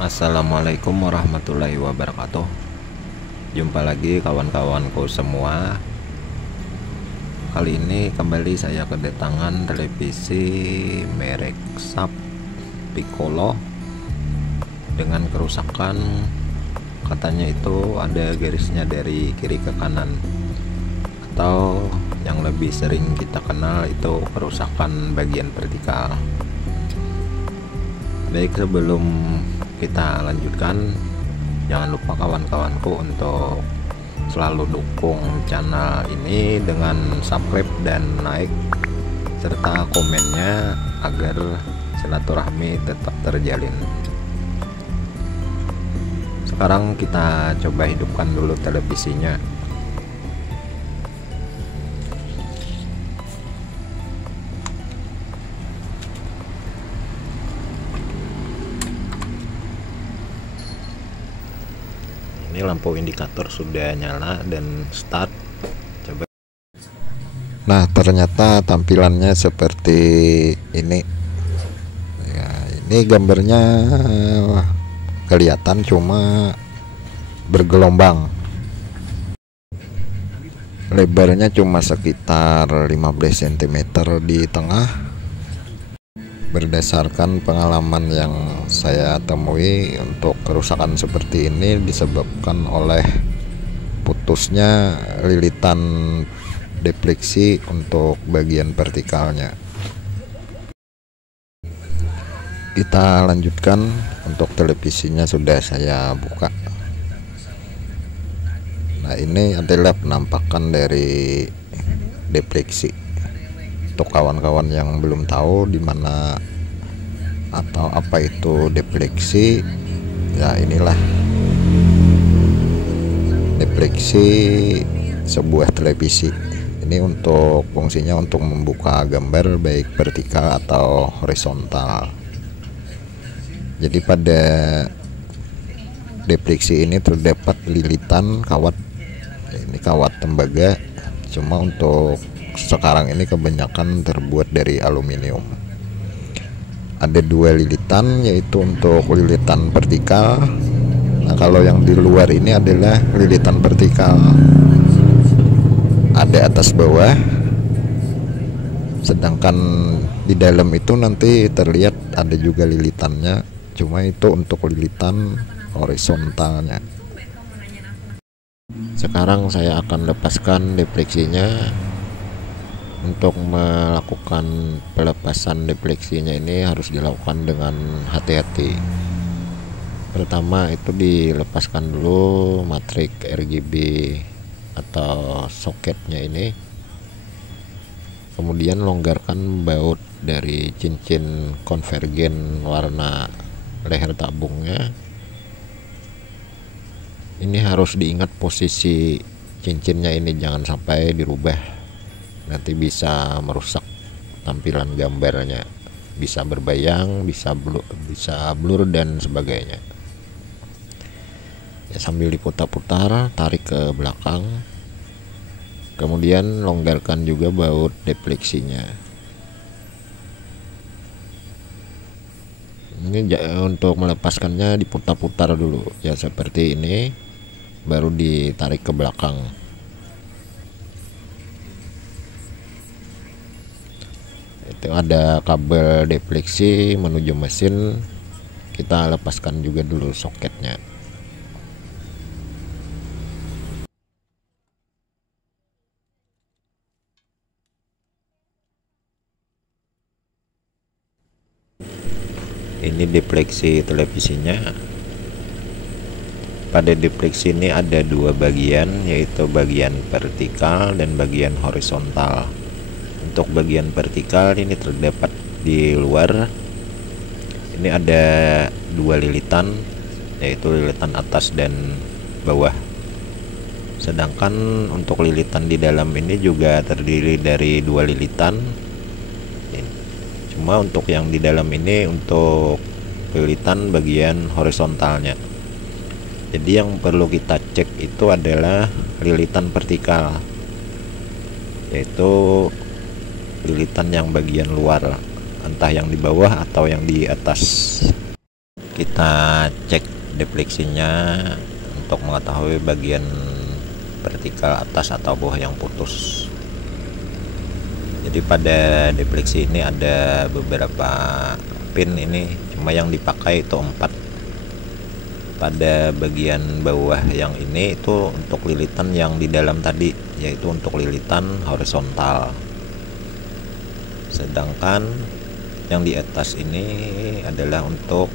Assalamualaikum warahmatullahi wabarakatuh. Jumpa lagi kawan-kawanku semua. Kali ini kembali saya kedatangan televisi merek Sharp Piccolo dengan kerusakan, katanya itu ada garisnya dari kiri ke kanan, atau yang lebih sering kita kenal itu kerusakan bagian vertikal. Baik, sebelum kita lanjutkan, jangan lupa kawan-kawanku untuk selalu dukung channel ini dengan subscribe dan like serta komennya agar silaturahmi tetap terjalin. Sekarang kita coba hidupkan dulu televisinya. Ini lampu indikator sudah nyala dan start. Coba. Nah, ternyata tampilannya seperti ini. Ya, ini gambarnya kelihatan cuma bergelombang. Lebarnya cuma sekitar 15 cm di tengah. Berdasarkan pengalaman yang saya temui, untuk kerusakan seperti ini disebabkan oleh putusnya lilitan defleksi untuk bagian vertikalnya. Kita lanjutkan. Untuk televisinya sudah saya buka. Nah, ini adalah penampakan dari defleksi. Untuk kawan-kawan yang belum tahu di mana atau apa itu defleksi, ya inilah defleksi sebuah televisi. Ini untuk fungsinya untuk membuka gambar baik vertikal atau horizontal. Jadi pada defleksi ini terdapat lilitan kawat, ini kawat tembaga, cuma untuk sekarang ini kebanyakan terbuat dari aluminium. Ada dua lilitan, yaitu untuk lilitan vertikal. Nah, kalau yang di luar ini adalah lilitan vertikal, ada atas bawah, sedangkan di dalam itu nanti terlihat ada juga lilitannya, cuma itu untuk lilitan horizontalnya. Sekarang saya akan lepaskan defleksinya. Untuk melakukan pelepasan defleksinya ini harus dilakukan dengan hati-hati. Pertama itu dilepaskan dulu matrik RGB atau soketnya ini. Kemudian longgarkan baut dari cincin konvergen warna leher tabungnya. Ini harus diingat posisi cincinnya ini, jangan sampai dirubah. Nanti bisa merusak tampilan gambarnya, bisa berbayang, bisa blur dan sebagainya. Ya, sambil diputar-putar, tarik ke belakang, kemudian longgarkan juga baut defleksinya. Ini untuk melepaskannya diputar-putar dulu ya, seperti ini, baru ditarik ke belakang. Itu ada kabel defleksi menuju mesin, kita lepaskan juga dulu soketnya. Ini defleksi televisinya. Pada defleksi ini ada dua bagian, yaitu bagian vertikal dan bagian horizontal. Untuk bagian vertikal ini terdapat di luar. Ini ada dua lilitan, yaitu lilitan atas dan bawah. Sedangkan untuk lilitan di dalam ini juga terdiri dari dua lilitan. Cuma untuk yang di dalam ini untuk lilitan bagian horizontalnya. Jadi yang perlu kita cek itu adalah lilitan vertikal, yaitu lilitan yang bagian luar, entah yang di bawah atau yang di atas. Kita cek defleksinya untuk mengetahui bagian vertikal atas atau bawah yang putus. Jadi pada defleksi ini ada beberapa pin ini, cuma yang dipakai itu 4. Pada bagian bawah yang ini itu untuk lilitan yang di dalam tadi, yaitu untuk lilitan horizontal. Sedangkan yang di atas ini adalah untuk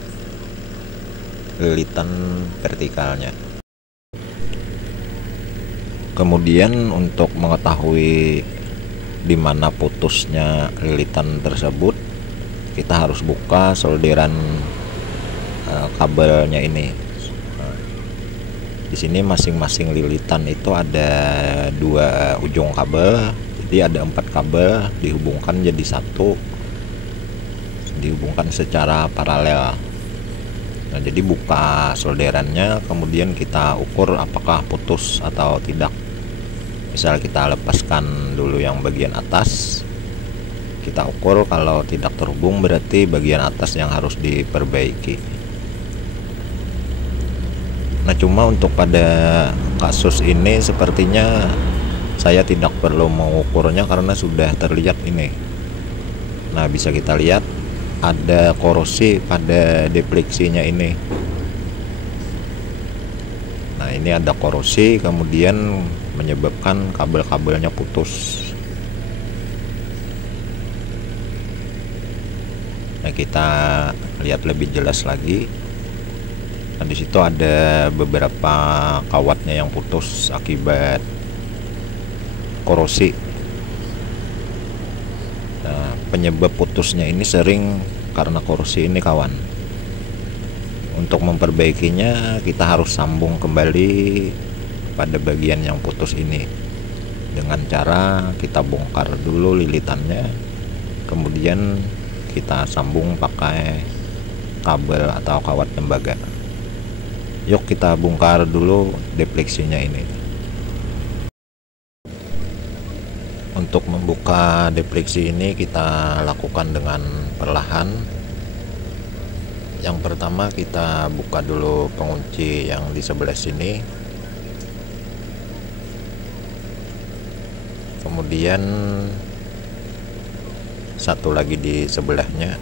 lilitan vertikalnya. Kemudian untuk mengetahui di mana putusnya lilitan tersebut, kita harus buka solderan kabelnya ini. Di sini masing-masing lilitan itu ada 2 ujung kabel, jadi ada 4 kabel dihubungkan jadi satu, dihubungkan secara paralel. Nah, jadi buka solderannya, kemudian kita ukur apakah putus atau tidak. Misal kita lepaskan dulu yang bagian atas, kita ukur, kalau tidak terhubung berarti bagian atas yang harus diperbaiki. Nah, cuma untuk pada kasus ini sepertinya saya tidak perlu mengukurnya karena sudah terlihat ini. Nah, bisa kita lihat ada korosi pada defleksinya ini. Nah, ini ada korosi, kemudian menyebabkan kabel-kabelnya putus. Nah, kita lihat lebih jelas lagi. Nah, di situ ada beberapa kawatnya yang putus akibat korosi. Nah, penyebab putusnya ini sering karena korosi ini, kawan. Untuk memperbaikinya kita harus sambung kembali pada bagian yang putus ini dengan cara kita bongkar dulu lilitannya, kemudian kita sambung pakai kabel atau kawat tembaga. Yuk kita bongkar dulu defleksinya ini. Untuk membuka defleksi ini kita lakukan dengan perlahan. Yang pertama kita buka dulu pengunci yang di sebelah sini, kemudian satu lagi di sebelahnya,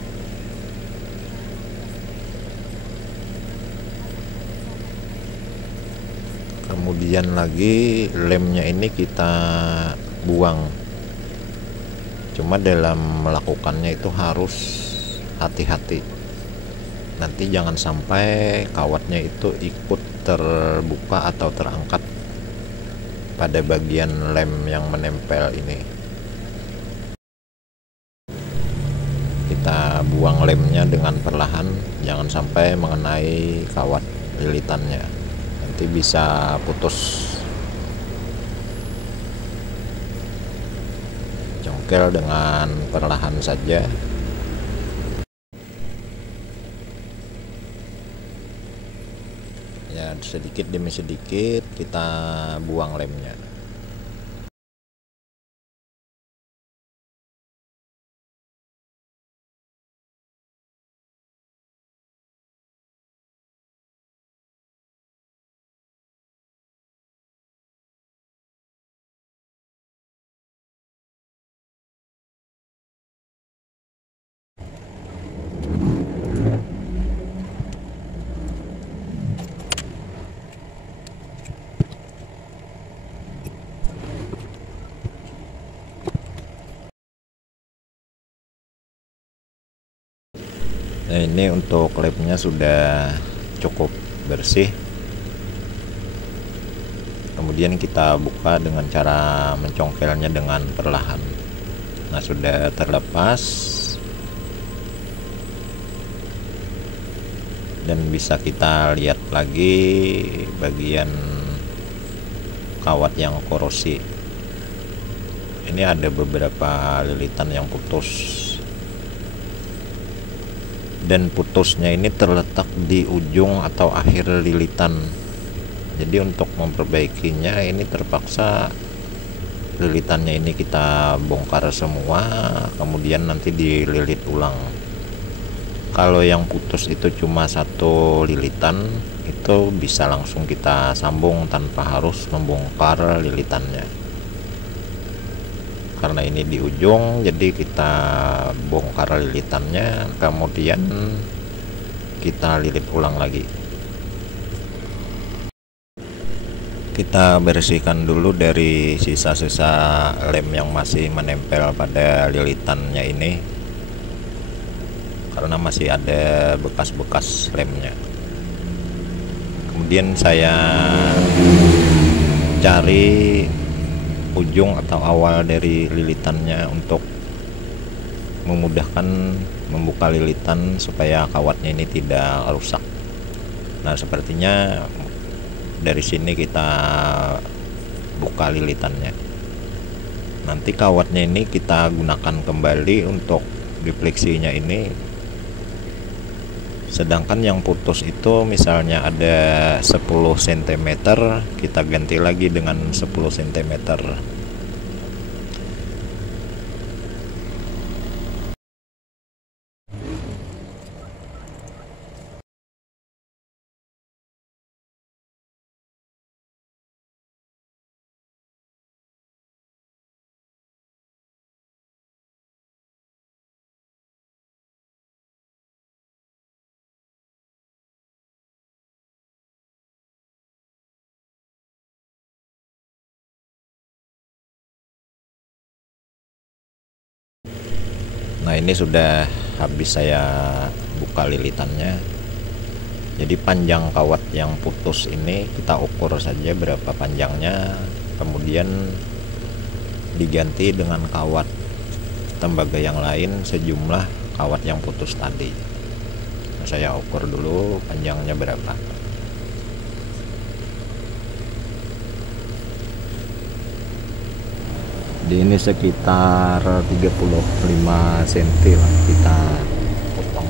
kemudian lagi lemnya ini kita buang. Cuma dalam melakukannya itu harus hati-hati, nanti jangan sampai kawatnya itu ikut terbuka atau terangkat pada bagian lem yang menempel ini. Kita buang lemnya dengan perlahan, jangan sampai mengenai kawat lilitannya, nanti bisa putus. Congkel dengan perlahan saja. Ya, sedikit demi sedikit kita buang lemnya. Nah, ini untuk lemnya sudah cukup bersih. Kemudian kita buka dengan cara mencongkelnya dengan perlahan. Nah, sudah terlepas dan bisa kita lihat lagi bagian kawat yang korosi. Ini ada beberapa lilitan yang putus, dan putusnya ini terletak di ujung atau akhir lilitan. Jadi untuk memperbaikinya ini terpaksa lilitannya ini kita bongkar semua, kemudian nanti dililit ulang. Kalau yang putus itu cuma satu lilitan, itu bisa langsung kita sambung tanpa harus membongkar lilitannya. Karena ini di ujung, jadi kita bongkar lilitannya, kemudian kita lilit ulang lagi. Kita bersihkan dulu dari sisa-sisa lem yang masih menempel pada lilitannya ini, karena masih ada bekas-bekas lemnya. Kemudian saya cari ujung atau awal dari lilitannya untuk memudahkan membuka lilitan supaya kawatnya ini tidak rusak. Nah, sepertinya dari sini kita buka lilitannya. Nanti kawatnya ini kita gunakan kembali untuk dupleksinya ini. Sedangkan yang putus itu misalnya ada 10 cm, kita ganti lagi dengan 10 cm. Nah, ini sudah habis saya buka lilitannya. Jadi panjang kawat yang putus ini kita ukur saja berapa panjangnya, kemudian diganti dengan kawat tembaga yang lain sejumlah kawat yang putus tadi. Nah, saya ukur dulu panjangnya berapa. Di ini sekitar 35 cm lah kita potong.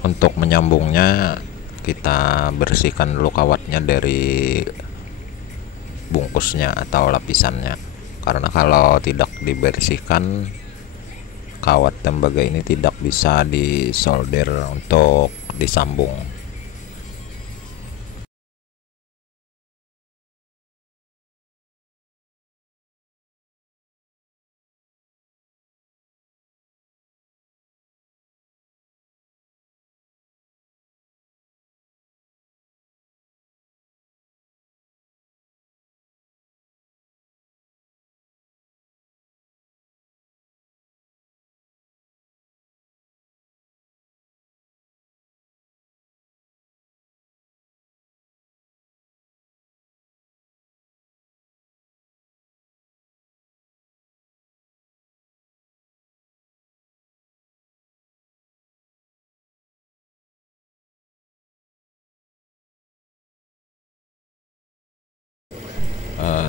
Untuk menyambungnya kita bersihkan dulu kawatnya dari bungkusnya atau lapisannya, karena kalau tidak dibersihkan kawat tembaga ini tidak bisa disolder untuk disambung.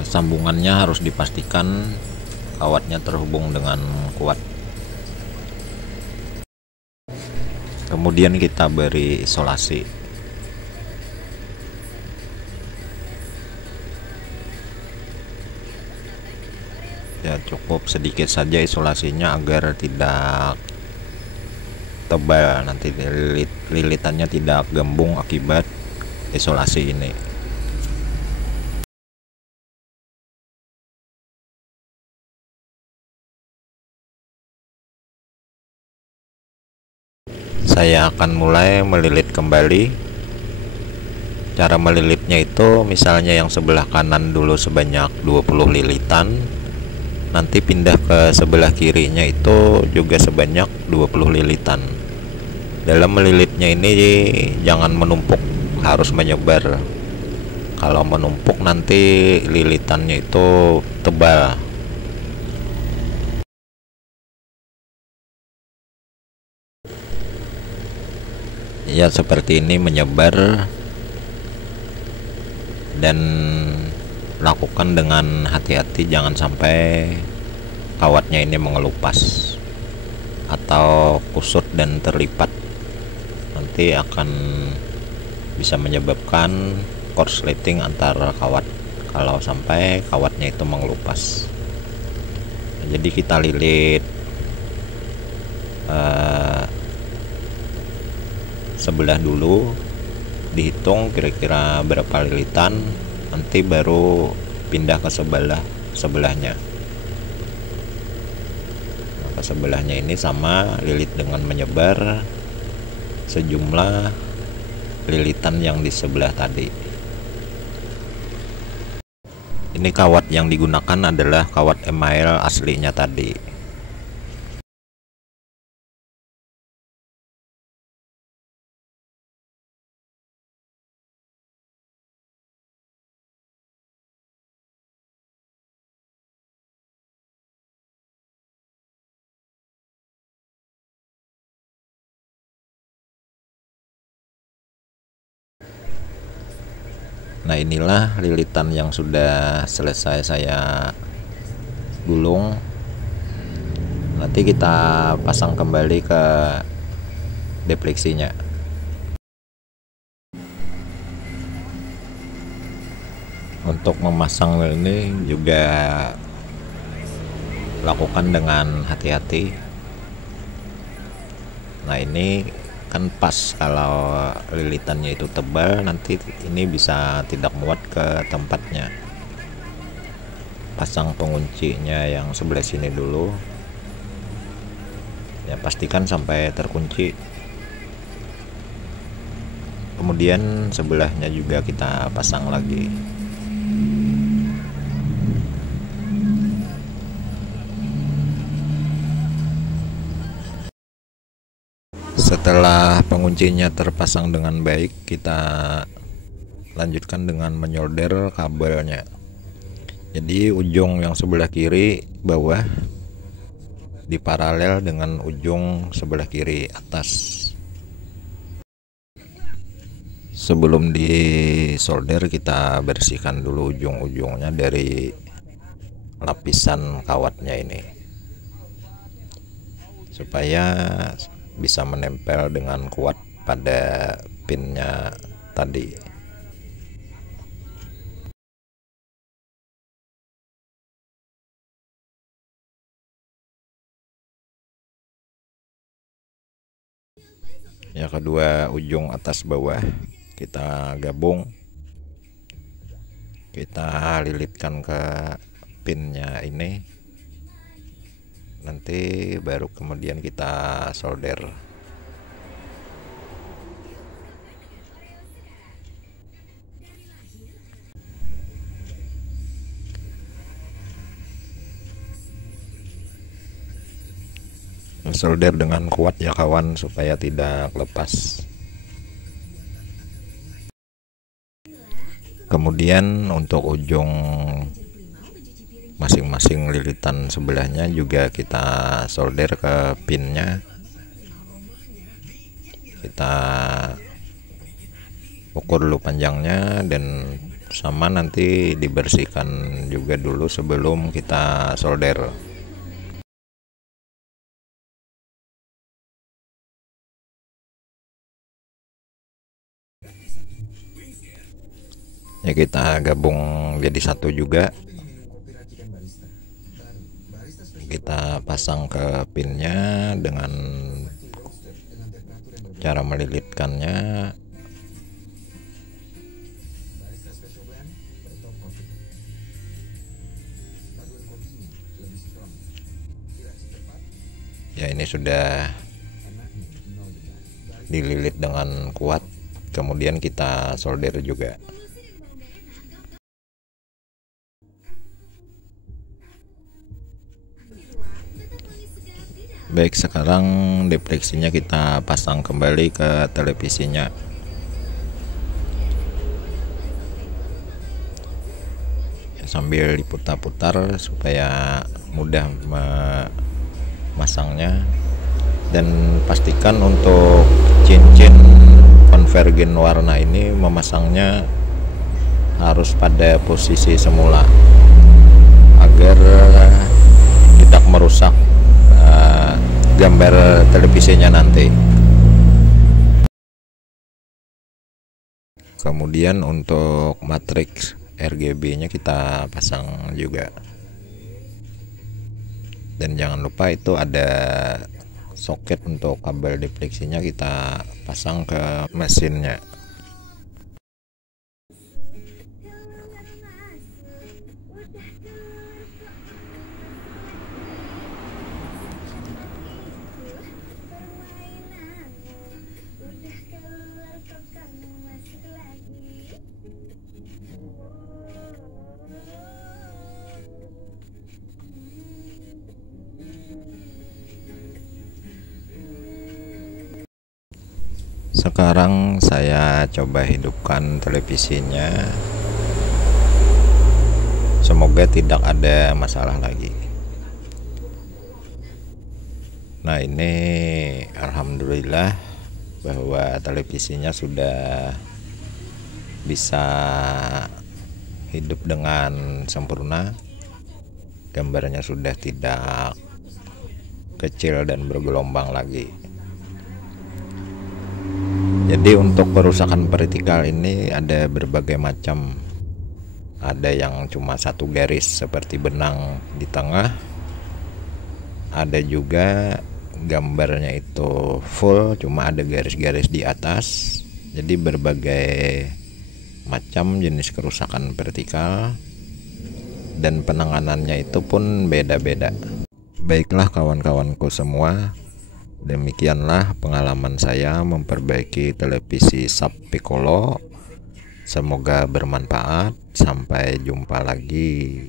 Sambungannya harus dipastikan kawatnya terhubung dengan kuat. Kemudian kita beri isolasi. Ya, cukup sedikit saja isolasinya agar tidak tebal, nanti lilitannya tidak gembung akibat isolasi ini. Saya akan mulai melilit kembali. Cara melilitnya itu misalnya yang sebelah kanan dulu sebanyak 20 lilitan, nanti pindah ke sebelah kirinya itu juga sebanyak 20 lilitan. Dalam melilitnya ini jangan menumpuk, harus menyebar. Kalau menumpuk nanti lilitannya itu tebal. Ya, seperti ini, menyebar, dan lakukan dengan hati-hati, jangan sampai kawatnya ini mengelupas atau kusut dan terlipat, nanti akan bisa menyebabkan korsleting antara kawat. kalau sampai kawatnya itu mengelupas. Nah, jadi kita lilit sebelah dulu, dihitung kira-kira berapa lilitan, nanti baru pindah ke sebelahnya. Nah, ke sebelahnya ini sama lilit dengan menyebar sejumlah lilitan yang di sebelah tadi. Ini kawat yang digunakan adalah kawat email aslinya tadi. Nah, inilah lilitan yang sudah selesai saya gulung. Nanti kita pasang kembali ke depleksinya. Untuk memasang ini juga lakukan dengan hati-hati. Nah, ini kan pas, kalau lilitannya itu tebal nanti ini bisa tidak muat ke tempatnya. Pasang penguncinya yang sebelah sini dulu ya, pastikan sampai terkunci. Kemudian sebelahnya juga kita pasang lagi. Setelah penguncinya terpasang dengan baik, kita lanjutkan dengan menyolder kabelnya. Jadi ujung yang sebelah kiri bawah diparalel dengan ujung sebelah kiri atas. Sebelum disolder, kita bersihkan dulu ujung-ujungnya dari lapisan kawatnya ini, supaya bisa menempel dengan kuat pada pinnya tadi. Ya, kedua ujung atas bawah kita gabung, kita lilitkan ke pinnya ini, nanti baru kemudian kita solder. Solder dengan kuat ya kawan, supaya tidak lepas. Kemudian untuk ujung masing-masing lilitan sebelahnya juga kita solder ke pinnya. Kita ukur dulu panjangnya, dan sama nanti dibersihkan juga dulu sebelum kita solder. Ya, kita gabung jadi satu juga. Kita pasang ke pinnya dengan cara melilitkannya. Ya, ini sudah dililit dengan kuat. Kemudian kita solder juga. Baik, sekarang depleksinya kita pasang kembali ke televisinya. Sambil diputar-putar supaya mudah memasangnya, dan pastikan untuk cincin konvergen warna ini memasangnya harus pada posisi semula agar tidak merusak gambar televisinya nanti. Kemudian untuk matriks RGB-nya kita pasang juga. Dan jangan lupa itu ada soket untuk kabel defleksinya kita pasang ke mesinnya. Sekarang saya coba hidupkan televisinya. Semoga tidak ada masalah lagi. Nah, ini alhamdulillah bahwa televisinya sudah bisa hidup dengan sempurna. Gambarnya sudah tidak kecil dan bergelombang lagi. Jadi untuk kerusakan vertikal ini ada berbagai macam. Ada yang cuma satu garis seperti benang di tengah. Ada juga gambarnya itu full, cuma ada garis-garis di atas. Jadi berbagai macam jenis kerusakan vertikal. Dan penanganannya itu pun beda-beda. Baiklah kawan-kawanku semua, demikianlah pengalaman saya memperbaiki televisi SAP Piccolo. Semoga bermanfaat. Sampai jumpa lagi.